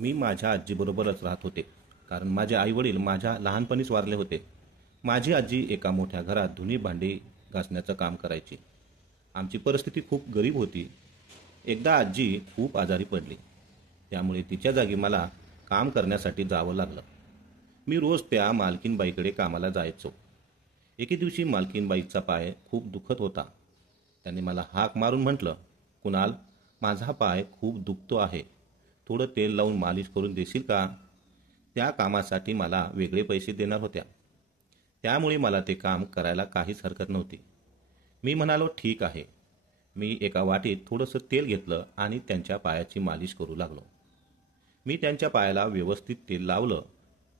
मी माझ्या आजीबरोबरच राहत होते, कारण माझे आईवडील माझ्या लहानपणीच वारले होते. माझी आजी एका मोठ्या घरात धुणी भांडी घासण्याचं काम करायची. आमची परिस्थिती खूप गरीब होती. एकदा आजी खूप आजारी पडली, त्यामुळे तिच्या जागी मला काम करण्यासाठी जावं लागलं. मी रोज त्या मालकीनबाईकडे कामाला जायचो. एके दिवशी मालकीनबाईचा पाय खूप दुखत होता. त्यांनी मला हाक मारून म्हटलं, "कुणाल, माझा पाय खूप दुखतो आहे. थोडं तेल लावून मालिश करून देशील का?" त्या कामासाठी मला वेगळे पैसे देणार होत्या, त्यामुळे मला ते काम करायला काहीच हरकत नव्हती. मी म्हणालो, "ठीक आहे." मी एका वाटीत थोडंसं तेल घेतलं आणि त्यांच्या पायाची मालिश करू लागलो. मी त्यांच्या पायाला व्यवस्थित तेल लावलं,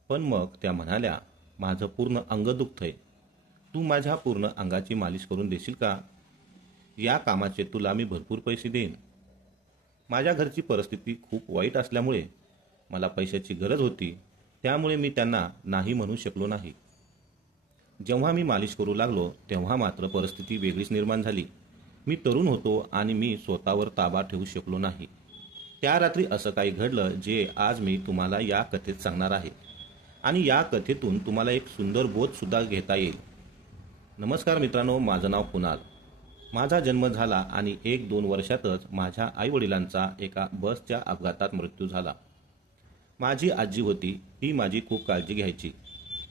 पण मग त्या म्हणाल्या, "माझं पूर्ण अंग दुखतंय. तू माझ्या पूर्ण अंगाची मालिश करून देशील का? या कामाचे तुला मी भरपूर पैसे देईन." माझ्या घरची परिस्थिती खूप वाईट असल्यामुळे मला पैशाची गरज होती, त्यामुळे मी त्यांना नाही म्हणू शकलो नाही. जेव्हा मी मालिश करू लागलो तेव्हा मात्र परिस्थिती वेगळीच निर्माण झाली. मी तरुण होतो आणि मी स्वतःवर ताबा ठेवू शकलो नाही. त्या रात्री असं काही घडलं जे आज मी तुम्हाला या कथेत सांगणार आहे, आणि या कथेतून तुम्हाला एक सुंदर बोधसुद्धा घेता येईल. नमस्कार मित्रांनो, माझं नाव कुणाल. माझा जन्म झाला आणि 1-2 वर्षातच माझ्या आईवडिलांचा एका बसच्या अपघातात मृत्यू झाला. माझी आजी होती, ती माझी खूप काळजी घ्यायची.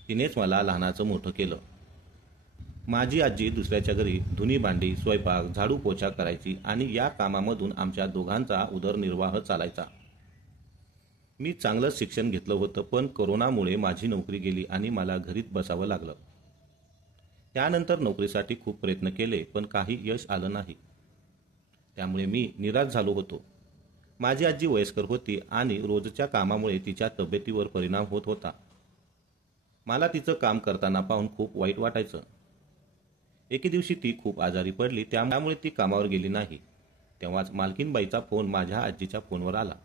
तिनेच मला लहानाचं मोठं केलं. माझी आजी दुसऱ्याच्या घरी धुणी भांडी, स्वयंपाक, झाडू पोछा करायची आणि या कामामधून आमच्या दोघांचा उदरनिर्वाह चालायचा. मी चांगलं शिक्षण घेतलं होतं, पण कोरोनामुळे माझी नोकरी गेली आणि मला घरीच बसावं लागलं. त्यानंतर नोकरीसाठी खूप प्रयत्न केले, पण काही यश आलं नाही. त्यामुळे मी निराश झालो होतो. माझी आजी वयस्कर होती आणि रोजच्या कामामुळे तिच्या तब्येतीवर परिणाम होत होता. मला तिचं काम करताना पाहून खूप वाईट वाटायचं. एके दिवशी ती खूप आजारी पडली, त्यामुळे ती कामावर गेली नाही. तेव्हाच मालकीनबाईचा फोन माझ्या आजीच्या फोनवर आला.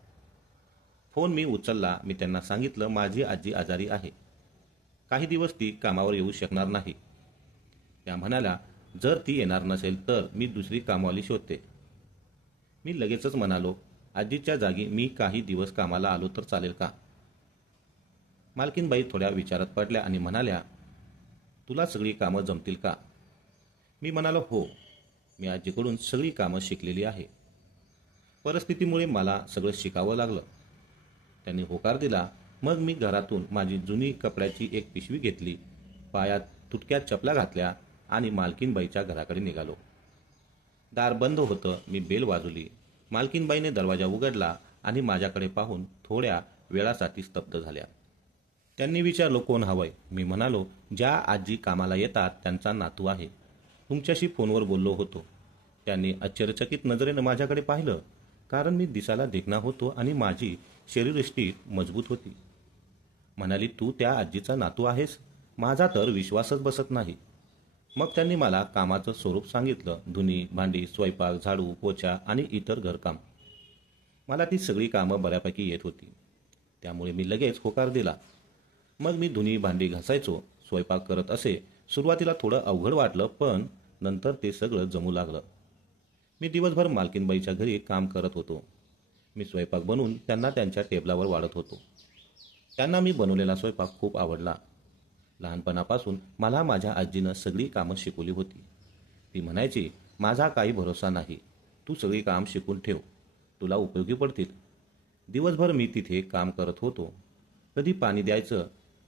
फोन मी उचलला. मी त्यांना सांगितलं, माझी आजी आजारी आहे. काही दिवस ती कामावर येऊ शकणार नाही. त्या म्हणाल्या, "जर ती येणार नसेल तर मी दुसरी कामवाली शोधते." मी लगेचच म्हणालो, "आजीच्या जागी मी काही दिवस कामाला आलो तर चालेल का?" मालकीनबाई थोड्या विचारात पडल्या आणि म्हणाल्या, "तुला सगळी कामं जमतील का?" मी म्हणालो, "हो, मी आजीकडून सगळी कामं शिकलेली आहे." परिस्थितीमुळे मला सगळं शिकावं लागलं. त्यांनी होकार दिला. मग मी घरातून माझी जुनी कपड्याची एक पिशवी घेतली, पायात तुटक्या चपला घातल्या आणि मालकीनबाईच्या घराकडे निघालो. दार बंद होतं. मी बेल वाजवली. मालकीनबाईने दरवाजा उघडला आणि माझ्याकडे पाहून थोड्या वेळासाठी स्तब्ध झाल्या. त्यांनी विचारलं, "कोण हवंय?" मी म्हणालो, "ज्या आजी कामाला येतात त्यांचा नातू आहे. तुमच्याशी फोनवर बोललो होतो." त्यांनी आश्चर्यचकित नजरेनं माझ्याकडे पाहिलं, कारण मी दिसायला देखणा होतो आणि माझी शरीरयष्टी मजबूत होती. म्हणाली, "तू त्या आजीचा नातू आहेस?" माझा तर विश्वासच बसत नाही. मग त्यांनी मला कामाचं स्वरूप सांगितलं. धुणी भांडी, स्वयंपाक, झाडू पोछा आणि इतर घरकाम. मला ती सगळी कामं बऱ्यापैकी येत होती, त्यामुळे मी लगेच होकार दिला. मग मी धुणी भांडी घासायचो, स्वयंपाक करत असे. सुरुवातीला थोडं अवघड वाटलं, पण नंतर ते सगळं जमू लागलं. मी दिवसभर मालकीनबाईच्या घरी काम करत होतो. मी स्वयंपाक बनवून त्यांना त्यांच्या टेबलावर वाढत होतो. त्यांना मी बनवलेला स्वयंपाक खूप आवडला. लहानपणापासून मला माझ्या आजीनं सगळी कामं शिकवली होती. ती म्हणायची, "माझा काही भरोसा नाही. तू सगळी काम शिकून ठेव. तुला उपयोगी पडतील." दिवसभर मी तिथे काम करत होतो. कधी पाणी द्यायचं,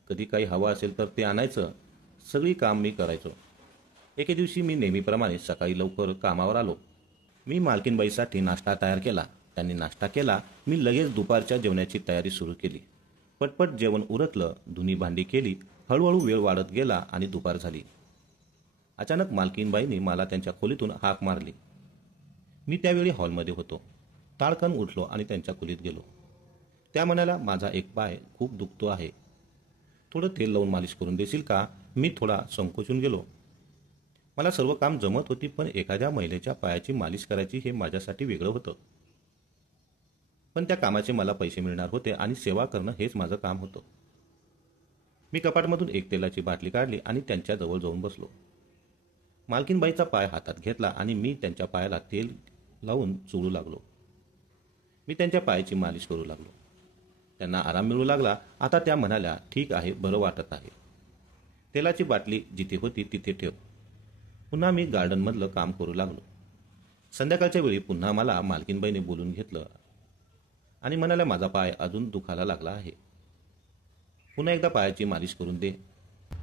कधी काही हवं असेल तर ते आणायचं. सगळी काम मी करायचो. एके दिवशी मी नेहमीप्रमाणे सकाळी लवकर कामावर आलो. मी मालकीनबाईसाठी नाश्ता तयार केला. त्यांनी नाश्ता केला. मी लगेच दुपारच्या जेवणाची तयारी सुरू केली. पटपट जेवण उरकलं, धुणी भांडी केली. हळूहळू वेळ वाढत गेला आणि दुपार झाली. अचानक मालकीनबाईंनी मला त्यांच्या खोलीतून हाक मारली. मी त्यावेळी हॉलमध्ये होतो. ताडकन उठलो आणि त्यांच्या खोलीत गेलो. त्या म्हणाल्या, "माझा एक पाय खूप दुखतो आहे. थोडं तेल लावून मालिश करून देशील का?" मी थोडा संकोचून गेलो. मला सर्व काम जमत होती, पण एखाद्या महिलेच्या पायाची मालिश करायची हे माझ्यासाठी वेगळं होतं. पण त्या कामाचे मला पैसे मिळणार होते आणि सेवा करणं हेच माझं काम होतं. मी कपाटमधून एक तेलाची बाटली काढली आणि त्यांच्या जवळ जाऊन बसलो. मालकीनबाईचा पाय हातात घेतला आणि मी त्यांच्या पायाला तेल लावून चोळू लागलो. मी त्यांच्या पायाची मालिश करू लागलो. त्यांना आराम मिळू लागला. आता त्या म्हणाल्या, ठीक आहे, बरं वाटत आहे. तेलाची बाटली जिथे होती तिथे ठेव. पुन्हा मी गार्डनमधलं काम करू लागलो. संध्याकाळच्या वेळी पुन्हा मला मालकीनबाईने बोलून घेतलं आणि म्हणाल्या, माझा पाय अजून दुखायला लागला आहे. पुन्हा एकदा पायाची मालिश करून दे.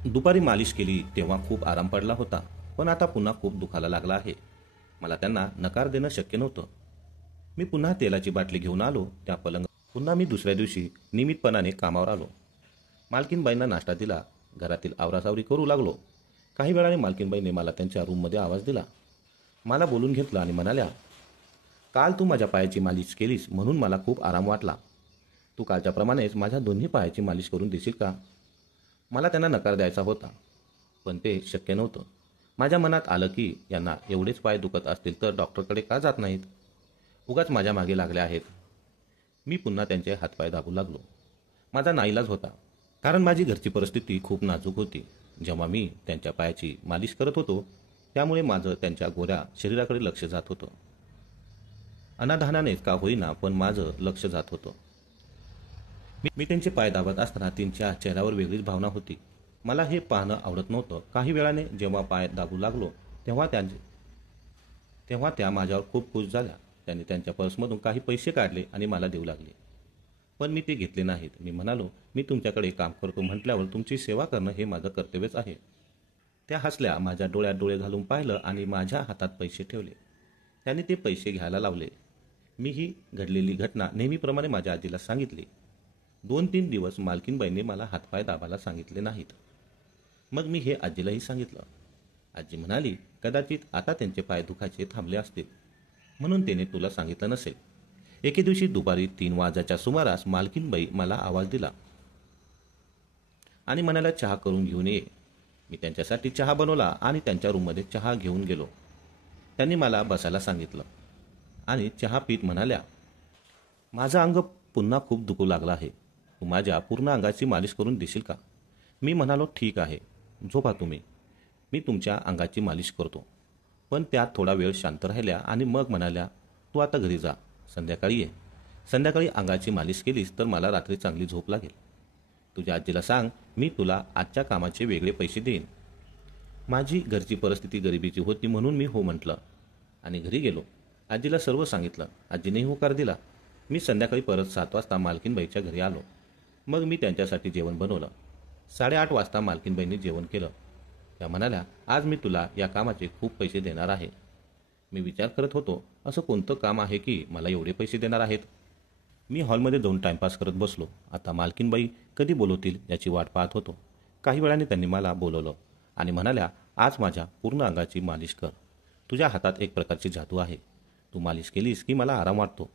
दुपारी मालिश केली तेव्हा खूप आराम पडला होता, पण आता पुन्हा खूप दुखायला लागला आहे. मला त्यांना नकार देणं शक्य नव्हतं. मी पुन्हा तेलाची बाटली घेऊन आलो त्या पुन्हा मी दुसऱ्या दिवशी नियमितपणाने कामावर आलो. मालकीनबाईंना नाश्ता दिला. घरातील आवरासावरी करू लागलो. काही वेळाने मालकीनबाईने मला त्यांच्या रूममध्ये आवाज दिला. मला बोलून घेतलं आणि म्हणाल्या, काल तू माझ्या पायाची मालिश केलीस म्हणून मला खूप आराम वाटला. तू कालच्याप्रमाणेच माझ्या दोन्ही पायाची मालिश करून देशील का? मला त्यांना नकार द्यायचा होता, पण ते शक्य नव्हतं. माझ्या मनात आलं की यांना एवढेच पाय दुखत असतील तर डॉक्टरकडे का जात नाहीत? उगाच माझ्या मागे लागले आहेत. मी पुन्हा त्यांचे हातपाय दाबू लागलो. माझा नाईलाज होता, कारण माझी घरची परिस्थिती खूप नाजूक होती. जेव्हा मी त्यांच्या पायाची मालिश करत होतो त्यामुळे माझं त्यांच्या गोऱ्या शरीराकडे लक्ष जात होतं. अनाधानानेच का होईना, पण माझं लक्ष जात होतं. मी त्यांचे पाय दाबत असताना त्यांच्या चेहऱ्यावर वेगळीच भावना होती. मला हे पाहणं आवडत नव्हतं. काही वेळाने जेव्हा पाय दाबू लागलो तेव्हा त्या माझ्यावर खूप खुश झाल्या. त्यांनी त्यांच्या पर्समधून काही पैसे काढले आणि मला देऊ लागले, पण मी ते घेतले नाहीत. मी म्हणालो, मी तुमच्याकडे काम करतो म्हटल्यावर तुमची सेवा करणं हे माझं कर्तव्यच आहे. त्या हसल्या, माझ्या डोळ्यात डोळे घालून पाहिलं आणि माझ्या हातात पैसे ठेवले. त्यांनी ते पैसे घ्यायला लावले. मी ही घडलेली घटना नेहमीप्रमाणे माझ्या आजीला सांगितली. 2-3 दिवस मालकीनबाईंनी मला हातपाय दाबायला सांगितले नाहीत. मग मी हे आजीलाही सांगितलं. आजी म्हणाली, कदाचित आता त्यांचे पाय दुखायचे थांबले असतील म्हणून त्याने तुला सांगितलं नसेल. एके दिवशी दुपारी 3 वाजाच्या सुमारास मालकीनबाई मला आवाज दिला आणि म्हणाला, चहा करून घेऊन ये. मी त्यांच्यासाठी चहा बनवला आणि त्यांच्या रूममध्ये चहा घेऊन गेलो. त्यांनी मला बसायला सांगितलं आणि चहा पीत म्हणाल्या, माझं अंग पुन्हा खूप दुखू लागलं आहे. तू माझ्या पूर्ण अंगाची मालिश करून देशील का? मी म्हणालो, ठीक आहे, झोपा तुम्ही, मी तुमच्या अंगाची मालिश करतो. पण त्यात थोडा वेळ शांत राहिल्या आणि मग म्हणाल्या, तू आता घरी जा, संध्याकाळी ये. संध्याकाळी अंगाची मालिश केलीस तर मला रात्री चांगली झोप लागेल. तुझ्या आजीला सांग, मी तुला आजच्या कामाचे वेगळे पैसे देईन. माझी घरची परिस्थिती गरिबीची होती म्हणून मी हो म्हटलं आणि घरी गेलो. आजीला सर्व सांगितलं. आजीनेही होकार दिला. मी संध्याकाळी परत 7 वाजता मालकीनबाईच्या घरी आलो. मग मी त्यांच्यासाठी जेवण बनवलं. 8:30 वाजता मालकीनबाईंनी जेवण केलं. त्या म्हणाल्या, आज मी तुला या कामाचे खूप पैसे देणार आहे. मी विचार करत होतो, असं कोणतं काम आहे की मला एवढे पैसे देणार आहेत? मी हॉलमध्ये जाऊन टाइमपास करत बसलो. आता मालकीनबाई कधी बोलवतील याची वाट पाहत होतो. काही वेळाने त्यांनी मला बोलवलं आणि म्हणाल्या, आज माझ्या पूर्ण अंगाची मालिश कर. तुझ्या हातात एक प्रकारची जादू आहे. तू मालिश केलीस की मला आराम वाटतो.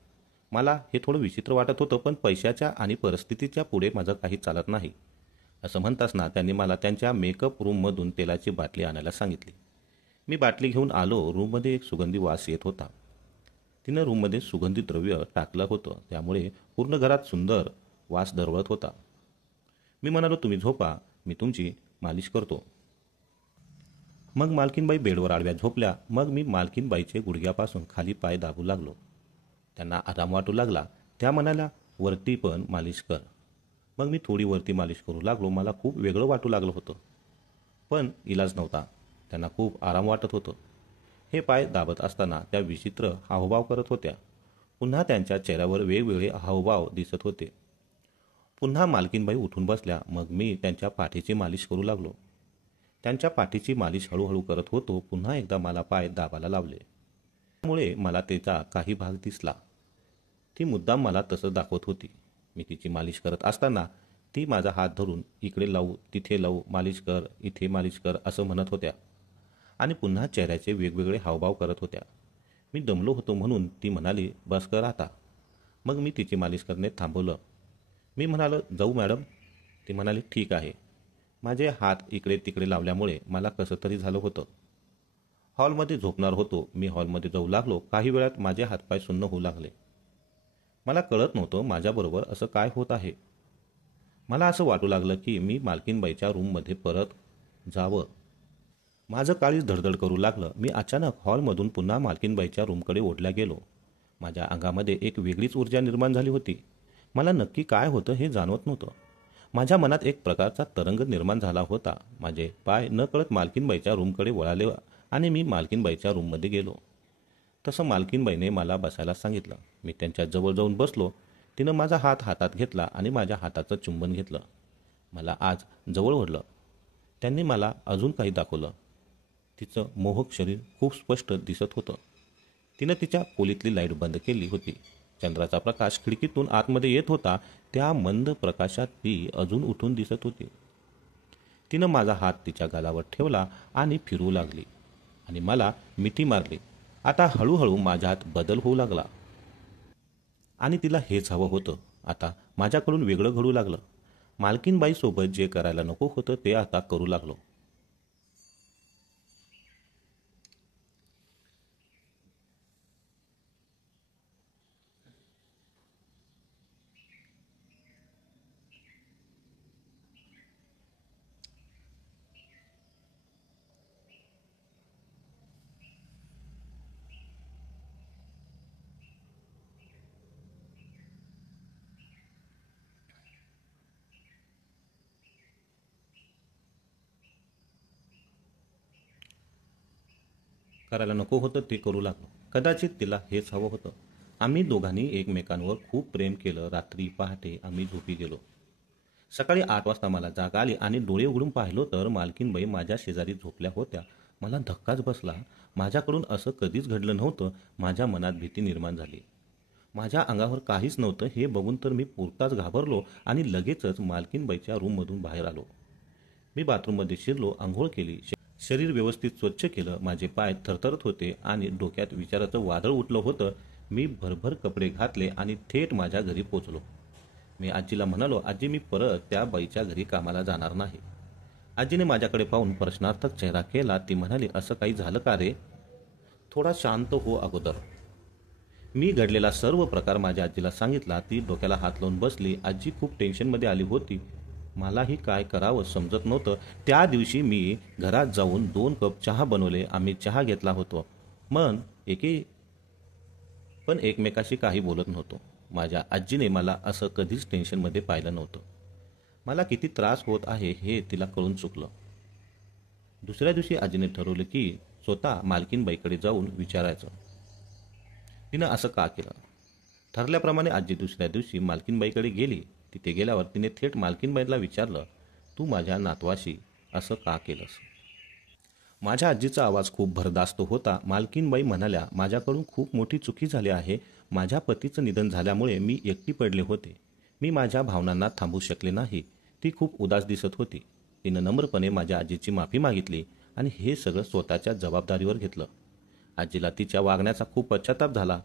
मला हे थोडं विचित्र वाटत होतं, पण पैशाच्या आणि परिस्थितीच्या पुढे माझं काही चालत नाही. असं म्हणताना त्यांनी मला त्यांच्या मेकअप रूममधून तेलाची बाटली आणायला सांगितली. मी बाटली घेऊन आलो. रूममध्ये एक सुगंधी वास येत होता. तिनं रूममध्ये सुगंधी द्रव्य टाकलं होतं, त्यामुळे पूर्ण घरात सुंदर वास दरवळत होता. मी म्हणालो, तुम्ही झोपा, मी तुमची मालिश करतो. मग मालकीनबाई बेडवर आडव्या झोपल्या. मग मी मालकीनबाईचे गुडघ्यापासून खाली पाय दाबू लागलो. त्यांना आराम वाटू लागला. त्या म्हणाल्या, वरती पण मालिश कर. मग मी थोडी वरती मालिश करू लागलो. मला खूप वेगळं वाटू लागलं होतं, पण इलाज नव्हता. त्यांना खूप आराम वाटत होतं. हे पाय दाबत असताना त्या विचित्र हावभाव करत होत्या. पुन्हा त्यांच्या चेहऱ्यावर वेगवेगळे हावभाव दिसत होते. पुन्हा मालकीनबाई उठून बसल्या. मग मी त्यांच्या पाठीची मालिश करू लागलो. त्यांच्या पाठीची मालिश हळूहळू करत होतो. पुन्हा एकदा मला पाय दाबायला लावले. त्यामुळे मला त्याचा काही भाग दिसला. ती मुद्दाम मला तसं दाखवत होती. मी तिची मालिश करत असताना ती माझा हात धरून इकडे लावू, तिथे लावू, मालिश कर, इथे मालिश कर असं म्हणत होत्या आणि पुन्हा चेहऱ्याचे वेगवेगळे हावभाव करत होत्या. मी दमलो होतो म्हणून ती म्हणाली, बस कर आता. मग मी तिची मालिश करणे थांबवलं. मी म्हणालो, जाऊ मॅडम? ती म्हणाली, ठीक आहे. माझे हात इकडे तिकडे लावल्यामुळे मला कसं तरी झालं होतं. हॉलमध्ये झोपणार होतो. मी हॉलमध्ये जाऊ लागलो. काही वेळात माझे हातपाय सुन्न होऊ लागले. मला कळत नव्हतं माझ्याबरोबर असं काय होत आहे. मला असं वाटू लागलं की मी मालकीनबाईच्या रूममध्ये परत जावं. माझं काळीज धडधड करू लागलं. मी अचानक हॉलमधून पुन्हा मालकीनबाईच्या रूमकडे ओढल्या गेलो. माझ्या अंगामध्ये एक वेगळीच ऊर्जा निर्माण झाली होती. मला नक्की काय होतं हे जाणवत नव्हतं. माझ्या मनात एक प्रकारचा तरंग निर्माण झाला होता. माझे पाय नकळत मालकीनबाईच्या रूमकडे वळाले आणि मी मालकीनबाईच्या रूममध्ये गेलो. तसं मालकीनबाईने मला बसायला सांगितलं. मी त्यांच्या जवळ जाऊन बसलो. तिनं माझा हात हातात घेतला आणि माझ्या हाताचं चुंबन घेतलं. मला आज जवळ ओढलं. त्यांनी मला अजून काही दाखवलं. तिचं मोहक शरीर खूप स्पष्ट दिसत होतं. तिनं तिच्या खोलीतली लाईट बंद केली होती. चंद्राचा प्रकाश खिडकीतून आतमध्ये येत होता. त्या मंद प्रकाशात ती अजून उठून दिसत होती. तिनं माझा हात तिच्या गालावर ठेवला आणि फिरवू लागली आणि मला मिठी मारली. आता हळूहळू माझ्यात बदल होऊ लागला आणि तिला हेच हवं होतं. आता माझ्याकडून वेगळं घडू लागलं. मालकीनबाईसोबत जे करायला नको होतं ते आता करू लागलो. करायला नको होतं ते करू लागलो. कदाचित तिला हेच हवं होतं. आम्ही दोघांनी एकमेकांवर खूप प्रेम केलं. रात्री पहाटे आम्ही झोपी गेलो. सकाळी 8 वाजता मला जाग आली आणि डोळे उघडून पाहिलो तर मालकीनबाई माझ्या शेजारी झोपल्या होत्या. मला धक्काच बसला. माझ्याकडून असं कधीच घडलं नव्हतं. माझ्या मनात भीती निर्माण झाली. माझ्या अंगावर काहीच नव्हतं हे बघून तर मी पुरताच घाबरलो आणि लगेचच मालकीनबाईच्या रूममधून बाहेर आलो. मी बाथरूममध्ये शिरलो, आंघोळ केली, शरीर व्यवस्थित स्वच्छ केलं. माझे पाय थरथरत होते आणि डोक्यात विचाराचं वादळ उठलं होतं. मी भरभर कपडे घातले आणि थेट माझ्या घरी पोचलो. मी आजीला म्हणालो, आजी मी परत त्या बाईच्या घरी कामाला जाणार नाही. आजीने माझ्याकडे पाहून प्रश्नार्थक चेहरा केला. ती म्हणाली, असं काही झालं का रे? थोडा शांत हो अगोदर. मी घडलेला सर्व प्रकार माझ्या आजीला सांगितला. ती डोक्याला हात लावून बसली. आजी खूप टेन्शनमध्ये आली होती. मलाही काय करावं समजत नव्हतं. त्या दिवशी मी घरात जाऊन 2 कप चहा बनवले. आम्ही चहा घेतला होतो. पण एकमेकाशी काही बोलत नव्हतो. माझ्या आजीने मला असं कधीच टेन्शनमध्ये पाहिलं नव्हतं. मला किती त्रास होत आहे हे तिला कळून चुकलं. दुसऱ्या दिवशी आजीने ठरवलं की स्वतः मालकीनबाईकडे जाऊन विचारायचं तिनं असं का केलं. ठरल्याप्रमाणे आजी दुसऱ्या दिवशी मालकीनबाईकडे गेली. तिथे गेल्यावर तिने थेट मालकीनबाईला विचारलं, तू माझ्या नातवाशी असं का केलंस? माझ्या आजीचा आवाज खूप भरदास्त होता. मालकीनबाई म्हणाल्या, माझ्याकडून खूप मोठी चुकी झाली आहे. माझ्या पतीचं निधन झाल्यामुळे मी एकटी पडले होते. मी माझ्या भावनांना थांबवू शकले नाही. ती खूप उदास दिसत होती. तिनं नम्रपणे माझ्या आजीची माफी मागितली आणि हे सगळं स्वतःच्या जबाबदारीवर घेतलं. आजीला तिच्या वागण्याचा खूप पश्चाताप झाला.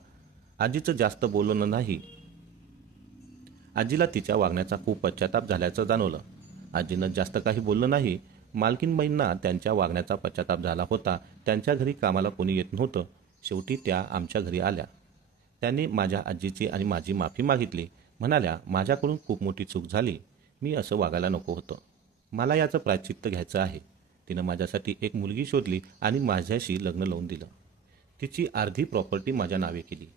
आजीचं जास्त बोलणं नाही. आजीला तिच्या वागण्याचा खूप पश्चाताप झाल्याचं जाणवलं. आजीनं जास्त काही बोललं नाही. मालकीनबाईंना त्यांच्या वागण्याचा पश्चाताप झाला होता. त्यांच्या घरी कामाला कोणी येत नव्हतं. शेवटी त्या आमच्या घरी आल्या. त्यांनी माझ्या आजीची आणि माझी माफी मागितली. म्हणाल्या, माझ्याकडून खूप मोठी चूक झाली. मी असं वागायला नको होतं. मला याचं प्रायश्चित्त घ्यायचं आहे. तिनं माझ्यासाठी एक मुलगी शोधली आणि माझ्याशी लग्न लावून दिलं. तिची अर्धी प्रॉपर्टी माझ्या नावे केली.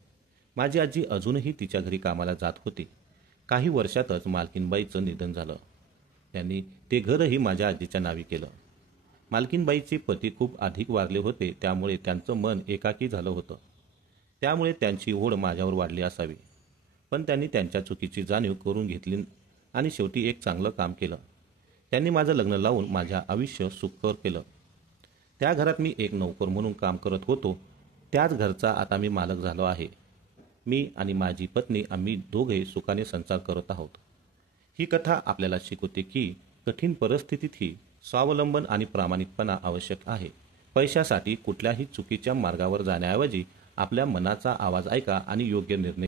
माझी आजी अजूनही तिच्या घरी कामाला जात होती. काही वर्षातच मालकीनबाईचं निधन झालं. त्यांनी ते घरही माझ्या आजीच्या नावी केलं. मालकीनबाईचे पती खूप अधिक वारले होते. त्यामुळे त्यांचं मन एकाकी झालं होतं. त्यामुळे त्यांची ओढ माझ्यावर वाढली असावी. पण त्यांनी त्यांच्या चुकीची जाणीव करून घेतली आणि शेवटी एक चांगलं काम केलं. त्यांनी माझं लग्न लावून माझ्या आयुष्य सुखकर केलं. त्या घरात मी एक नोकर म्हणून काम करत होतो. त्याच घरचा आता मी मालक झालो आहे. मी आणि माझी पत्नी आम्ही दोघे सुखाने संसार करत आहोत. ही कथा आपल्याला शिकवते की कठीण परिस्थितीतही स्वावलंबन आणि प्रामाणिकपणा आवश्यक आहे. पैशासाठी कुठल्याही चुकीच्या मार्गावर जाण्याऐवजी आपल्या मनाचा आवाज ऐका आणि योग्य निर्णय